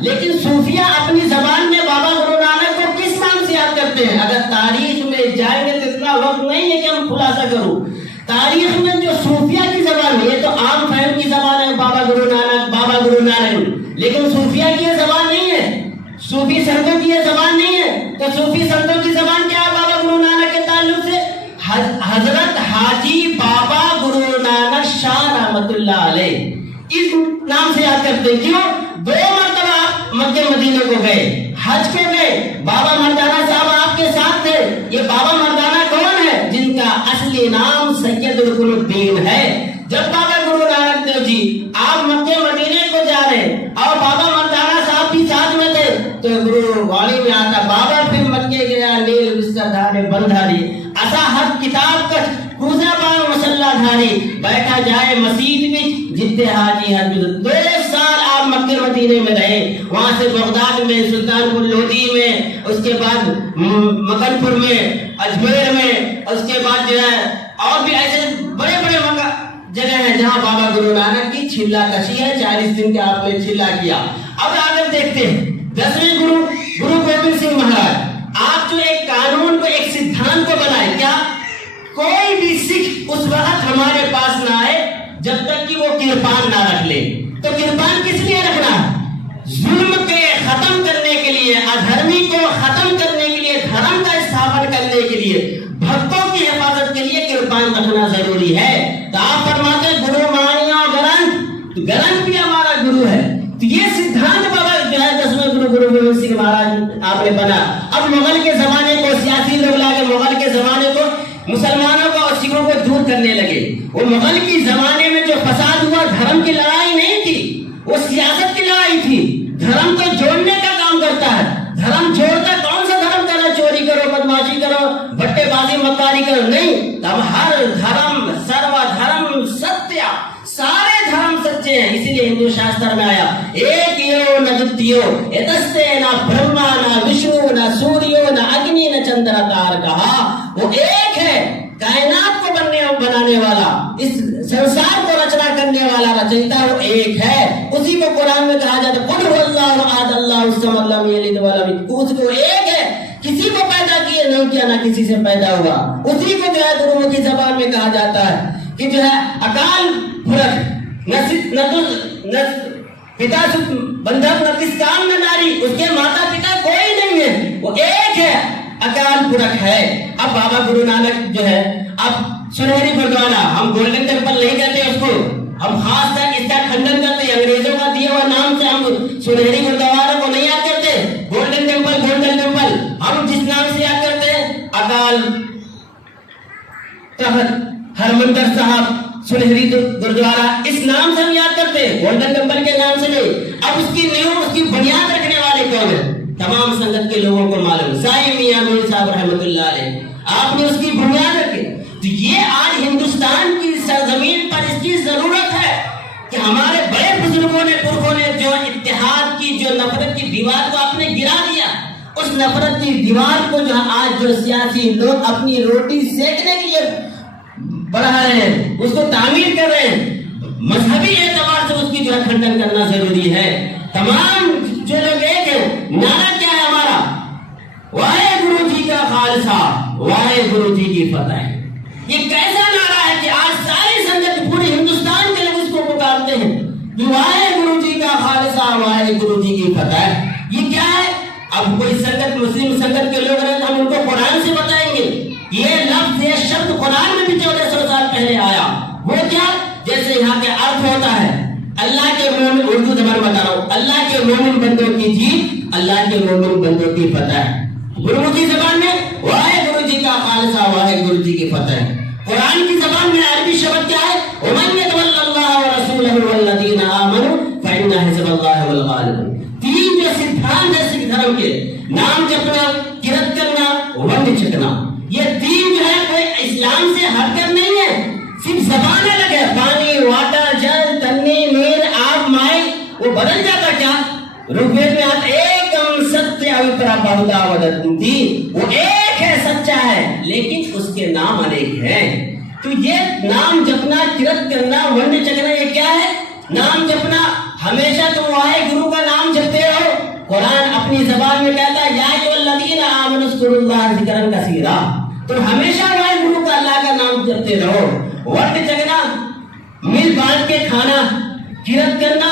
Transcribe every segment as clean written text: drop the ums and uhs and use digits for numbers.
لیکن صوفیہ اپنی زبان میں بابا گرو نانک کو کس نام سے یاد کرتے ہیں؟ اگر تاریخ میں جائیں گے تو اتنا وقت نہیں ہے کہ ہم خلاصہ کروں. تاریخ میں جو صوفیہ کی زبان ہے، یہ تو عام فہم کی زبان ہے، بابا گرو نانک بابا گرو نانک، لیکن صوفیہ کی یہ زبان نہیں ہے، صوفی سنتوں کی یہ زبان نہیں ہے. تو صوفی سنتوں کی زبان کیا ہے بابا گرو نانک کے تعلق سے؟ حضرت حاجی بابا گرو نانک شاہ رحمت اللہ علیہ، اس نام سے یاد کرتے ہیں. کیوں؟ 2 مرتبہ آپ مکہ مدینے کو گئے، حج کو گئے، بابا مردانہ صاحب آپ کے ساتھ تھے. یہ بابا مردانہ کون ہے؟ جن کا اصلی نام سید رکن الدین ہے. جب بابا گرو نانک دیو جی آپ مکہ مدینے کو جا رہے اور بابا مردانہ صاحب بھی ساتھ میں تھے، تو گرو والی میں آتا بابا پھر مکے گیا، نیل بستر دھارے بندھاری اسا حق کتاب کٹ کوزہ بار مسلح دھاری، بیٹھا جائے مسجد میں جتے حاجی حج. 2 سال آپ مکہ مدینے میں رہے، وہاں سے بغداد میں، سلطان پور لودھی میں، اس کے بعد مکن پور میں، اجمیر میں، اس کے بعد جو ہے اور بھی ایسے بڑے بڑے جگہ ہیں جہاں بابا گرو نانک کی چلا کشی ہے. 40 دن کے آپ نے چلا کیا. اب آگے دیکھتے ہیں 10ویں گرو گوبند سنگھ مہاراج. آپ جو ایک قانون کو، ایک سدھانت کو بنائے، کیا کوئی بھی سکھ اس وقت ہمارے پاس نہ آئے جب تک کہ وہ کرپان نہ رکھ لے. تو کرپان کس لیے رکھنا؟ ظلم کے ختم کرنے کے لیے، ادھرمی کو ختم کرنے کے لیے، دھرم کا استھاپن کرنے کے لیے، بھکتوں کی حفاظت کے لیے کرپان رکھنا ضروری ہے. تو آپ فرماتے گرو مانیا گرنتھ، تو گرنتھ بھی ہمارا گرو ہے. تو یہ سدھانت بابا جو ہے 10ویں گرو گوبند سنگھ مہاراج آپ نے بنا. اب مغل کے زمانے کو سیاسی لوگ لا کے مغل کے زمانے کو مسلمانوں کو اور سکھوں کو دور کرنے لگے. وہ مغل کی زمانے میں جو فساد ہوا دھرم کی لڑائی نہیں تھی، وہ سیاست کی لڑائی تھی. دھرم تو جوڑنے کا کام کرتا ہے. دھرم جوڑتا کون سا دھرم کرنا؟ چوری کرو، بدماشی کرو، بٹے بازی مکاری کرو؟ نہیں. تب ہر دھرم سرو دھرم ستیہ، سارے دھرم سچے ہیں. اسی لیے ہندو شاستر میں آیا ایک یو نہ دتیو اتستے نہ برہما نہ وشنو نہ سوریو نہ اگنی نہ چندرکار. کہا وہ ایک ہے، کائنات کو بنانے والا، اس سنسار کو رچنا کرنے والا رچیتا وہ ایک ہے. اسی کو قرآن میں کہا جاتا ہے قل هو اللہ احد اللہ الصمد لم یلد ولم یولد. اس کو ایک ہے، کسی کو پیدا کیے نہیں کیا، نہ کسی سے پیدا ہوا. اسی کو جو ہے گرو کی زبان میں کہا جاتا ہے کہ جو ہے اکال پورکھ، نہ پتا بندھک، نہ کس کام نہ ناری، اس کے ماتا پتا کوئی نہیں ہے، وہ ایک ہے، اکال پورکھ ہے. اب بابا گرو نانک جو ہے، اب سنہری گردوارا، ہم گولڈن ٹیمپل نہیں کہتے اس کو، ہم خاص طرح اس کا کھنڈن کرتے ہیں. انگریزوں کا دیا ہوا نام سے ہم سنہری گردوارا کو نہیں یاد کرتے. گولڈن ٹیمپل ہم جس نام سے یاد کرتے ہیں، اکال تخت ہرمندر صاحب سنہری گردوارا، اس نام سے ہم یاد کرتے ہیں، گولڈن ٹیمپل کے نام سے نہیں. اب اس کی نیو، اس کی بنیاد رکھنے والے کون ہیں؟ تمام سنگت کے لوگوں کو معلوم، سائی میاں میر صاحب رحمۃ اللہ علیہ، آپ نے اس کی بنیاد رکھی. تو یہ آج ہندوستان کی سرزمین پر اس کی ضرورت ہے کہ ہمارے بڑے بزرگوں نے، پرخوں نے جو اتحاد کی، جو نفرت کی دیوار کو آپ نے گرا دیا، اس نفرت کی دیوار کو جو آج جو سیاسی لوگ اپنی روٹی سیکنے کے لیے بڑھا رہے ہیں، اس کو تعمیر کر رہے ہیں. مذہبی اعتبار سے اس کی جو ہے کھنڈن کرنا ضروری ہے. تمام جو لوگ ایک ہیں، نعرہ کیا ہے ہمارا؟ واحے گرو جی کا خالصہ، واحے گرو جی کی فتح. یہ کیسا نعرہ ہے کہ آج ساری سنگت پورے ہندوستان کے لوگ اس کو پکارتے ہیں کہ واحے گرو جی کا خالصہ، واحے گرو جی کی فتح. یہ کیا ہے؟ اب کوئی سنگت، مسلم سنگت کے لوگ رہے تو ہم ان کو قرآن سے بتائیں گے. یہ لفظ، یہ شبد قرآن میں بھی 1400 سال پہلے آیا. وہ کیا؟ جیسے یہاں کے ارتھ ہوتا ہے اللہ کے مومن، اردو زبان بتا رہا ہوں، اللہ کے مومن بندوں کی جیت، اللہ کے مومن بندوں کی فتح. گرو کی زبان میں واحے گرو جی کا خالصہ، واحے گرو جی کی فتح. قرآن کی زبان میں عربی شبد کیا ہے؟ وَمَن يَتَوَلَّ اللَّهَ وَرَسُولَهُ وَالَّذِينَ آمَنُوا فَإِنَّ حِزْبَ اللَّهِ هُمُ الْغَالِبُونَ. تین جو سدھانت ہے سکھ دھرم کے، نام جپنا، کرت کرنا، ونڈ چھکنا، یہ تین جو ہے کوئی اسلام سے ہٹ کر نہیں ہے، صرف زبان الگ ہے. پانی، واٹر، جل، تنی، نیر، آب، مائی، وہ بدل جاتا کیا؟ رگوید میں آتا ایکم ستیہ وپرا بہدا ودنتی، وہ ایک ہے، سچا ہے، لیکن اس کے نام انیک ہیں. تو یہ نام جپنا، کرت کرنا، ونڈ چکنا، یہ کیا ہے؟ نام جپنا ہمیشہ تم واحد گرو کا نام جپتے رہو. قرآن اپنی زبان میں کہتا ہے یا ایھا الذین آمنوا اذکروا اللہ ذکرا کثیرا. تم ہمیشہ واحد گرو کا اللہ کا نام جپتے رہو. وقت جگنا, مل بانٹ کے کھانا, کرت کرنا.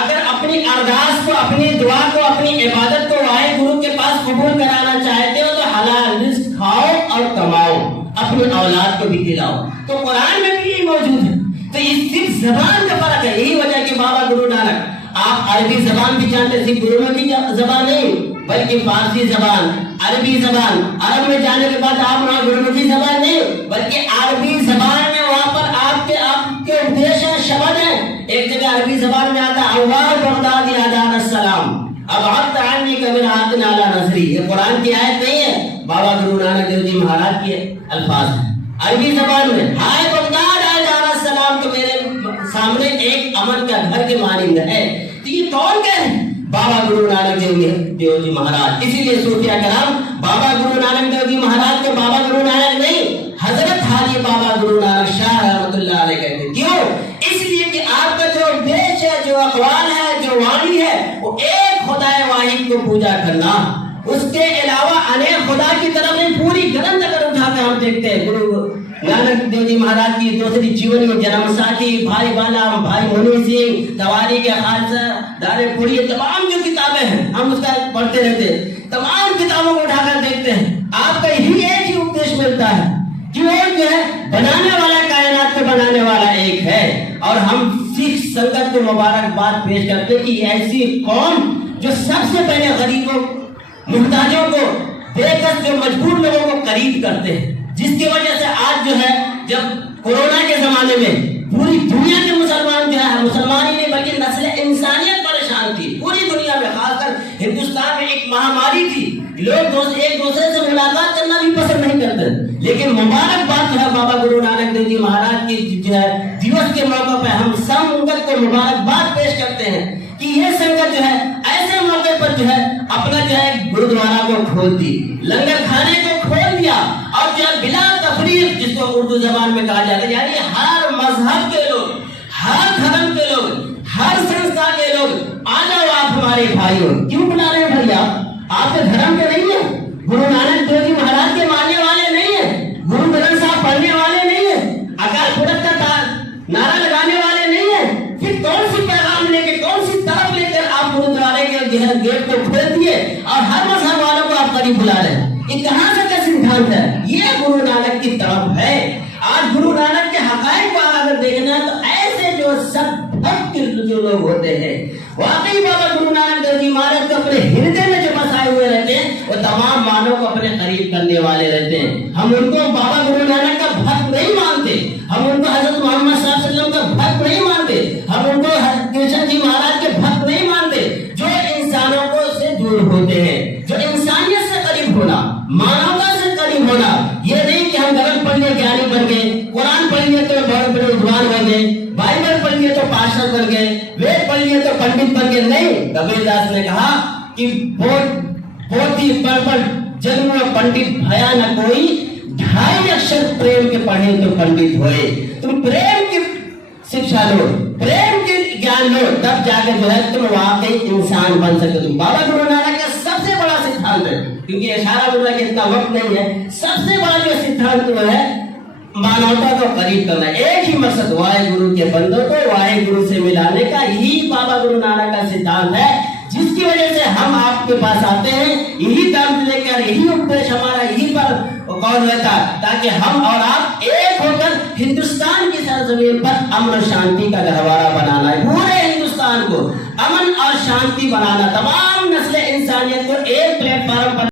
اگر اپنی ارداس کو, اپنی دعا کو, اپنی عبادت کو واحد گرو کے پاس قبول کرانا چاہتے ہو تو حلال رزق کھاؤ اور کماؤ, اپنی اولاد کو بھی کھلاؤ. تو قرآن میں بھی یہ موجود ہے. تو یہ صرف زبان کا فرق ہے. یہی وجہ کہ بابا گرو نانک, آپ عربی زبان بھی جانتے, صرف گرو کی زبان نہیں بلکہ فارسی زبان, عربی زبان. عرب میں جانے کے بعد آپ وہاں گرو کی زبان نہیں بلکہ عربی زبان میں وہاں پر آپ کے اپدیش ہیں, شبد ہیں. ایک جگہ عربی زبان میں آتا ہے انوار بغدادی آدان السلام ابعدت عنی کمن عاقن علی نظری. یہ قرآن کی آیت نہیں ہے, بابا گرو نانک دیو جی مہاراج کے الفاظ ہیں عربی زبان میں. ہائے بغداد آدان السلام تو میرے سامنے ایک امن کا گھر کے مانند ہے. تو یہ کون کہ بابا گرو نانک دیو جی مہاراج. اسی لیے صوفیہ کرام بابا گرو نانک دیو جی مہاراج کو بابا گرو نانک نہیں, حضرت حاجی بابا گرو نانک شاہ رحمۃ اللہ علیہ کہتے ہیں. کیوں؟ اس لیے کہ آپ کا جو دیش ہے, جو اقوال ہے, جو وانی ہے, وہ ایک خدا واحد کو پوجا کرنا, اس کے علاوہ انیک خدا کی طرف میں پوری گرنت اگر اٹھا کے ہم دیکھتے ہیں. گرو نانک دیو جی مہاراج کی دوسری جیونی میں جنم ساتھی, بھائی بالا, بھائی منی سنگھ, تواریخ خالصہ, دار پوری, تمام جو کتابیں ہیں ہم اس کا پڑھتے رہتے ہیں. تمام کتابوں کو اٹھا کر دیکھتے ہیں, آپ کا یہی ایک ہی اپدیش ملتا ہے کہ وہ جو ہے بنانے والا, کائنات کو بنانے والا ایک ہے. اور ہم سکھ سنگت کو مبارکباد پیش کرتے ہیں کہ ایسی قوم جو سب سے پہلے غریبوں, محتاجوں کو, بے کس, جو مجبور لوگوں کو قریب کرتے ہیں, جس کی وجہ سے آج جو ہے جب کورونا کے زمانے میں پوری دنیا کے مسلمان جو ہے, مسلمان ہی نہیں بلکہ نسل انسانیت پریشان تھی پوری دنیا میں, خاص کر ہندوستان میں ایک مہاماری تھی. لوگ ایک دوسرے سے ملاقات کرنا بھی پسند نہیں کرتے. لیکن مبارکباد جو ہے بابا گرو نانک دیو جی مہاراج کی جو ہے دیوس کے موقع پہ ہم سنگت کو مبارکباد پیش کرتے ہیں کہ یہ سنگت جو ہے ایسے موقع پر جو ہے اپنا جو ہے گرودوارا کو کھول دی, لنگر کھانے کو کھول دیا, اور جو ہے بلا تفریق, جس کو اردو زبان میں کہا جاتا ہے, یعنی ہر مذہب کے لوگ, ہر دھرم کے لوگ, ہر سنستھا کے لوگ, آ جاؤ آپ ہمارے بھائی ہو. کیوں بلا رہے ہیں بھائی؟ آپ کے دھرم کے نہیں ہیں, گرو نانک دیو جی مہاراج کے ماننے والے نہیں ہیں, گرو گرنتھ صاحب پڑھنے والے نہیں ہیں, اکال پورت کا نعرہ لگانے والے نہیں ہیں. پھر کون سی پیغام لے کے, کون سی طرف لے کر آپ گرودوارے کے گیٹ کو کھول دیے اور ہر مذہب والوں کو آپ قریب بلا رہے ہیں؟ یہ کہاں سے کا سدھانت ہے؟ یہ گرو نانک کی طرف ہے. آج گرو نانک کے حقائق کو اگر دیکھنا تو ایسے جو سب بھکت جو لوگ ہوتے ہیں, واقعی بابا گرو نانک دیو جی مہاراج کو اپنے ہردے میں جو بسائے ہوئے رہتے ہیں, وہ تمام مانوں کو اپنے قریب کرنے والے رہتے ہیں. ہم ان کو بابا گرو نانک کا بھکت نہیں مانتے, ہم ان کو حضرت محمد صلی اللہ علیہ وسلم کا بھکت نہیں مانتے, ہم ان کو کرشن جی مہاراج کے بھکت نہیں مانتے. جو انسانوں کو سے دور ہوتے ہیں, جو انسانیت سے قریب ہونا, مانوتا سے قریب ہونا, یہ نہیں کہ ہم گرنتھ پڑھ لیے جانی بن گئے, قرآن پڑھ لیے تو بڑے بڑے ویدوان بن گئے, بائبل پڑھ لیے تو پاسٹر بن گئے, وید پڑھ لیے تو پنڈت بن گئے. نہیں, کبیر داس نے کہا کہ پوتھی پڑھ جنم پنڈت بھیا نہ کوئی, 2.5 اکشر پریم کے پڑھے تو پنڈت ہوئے. تم پریم کی شکشا لو, پریم کے گیان لو, تب جا کے جو ہے تم واقعی انسان بن سکتے. تم بابا گرو نانک کا سب سے بڑا سدھانت ہے, کیونکہ اشارہ کرنا کہ اتنا وقت نہیں ہے, سب سے بڑا جو سدھانت جو ہے مانوتا کو قریب کرنا. ایک ہی مقصد, واحد گرو کے بندوں کو واحد گرو سے ملانے کا, یہی بابا گرو نانک کا سدھانت ہے, جس کی وجہ سے ہم آپ کے پاس آتے ہیں. یہی کام لے کر, یہی اپدیش ہمارا یہی پر قول رہتا, تاکہ ہم اور آپ ایک ہو کر ہندوستان کی سرزمین پر امن و شانتی کا گہوارہ بنانا ہے. پورے ہندوستان کو امن اور شانتی بنانا, تمام نسل انسانیت کو ایک